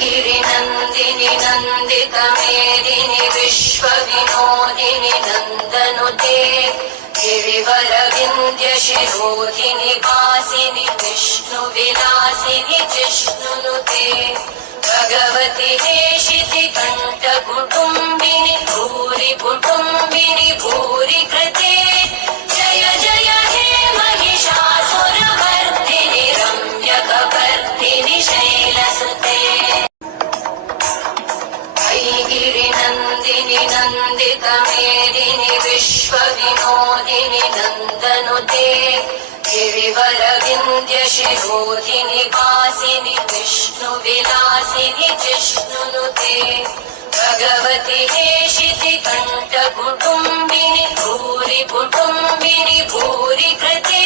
गिरिनन्दिनि नन्दितमेदिनि विश्वविनोदिनि नन्दनुते गिरिवरविन्द्यशिरोधिनि वासिनि विष्णुविलासिनि जिष्णुनुते भगवति हेशितिकण्ठकुटुम्बिनि भूरि कुटुम्बिनि भूरि कृते जय जय हे महिषासुरमर्दिनि रम्यकपर्दिनि शैलसुते गिरिनन्दिनि नन्दितमेदिनि विश्वविनोदिनि नन्दनुते गिरिवरविन्द्यशिरोधिनि वासिनि विष्णुविलासिनि जिष्णुनुते भगवति हेशितिकण्ठकुटुम्बिनि भूरि कुटुम्बिनि भूरि कृते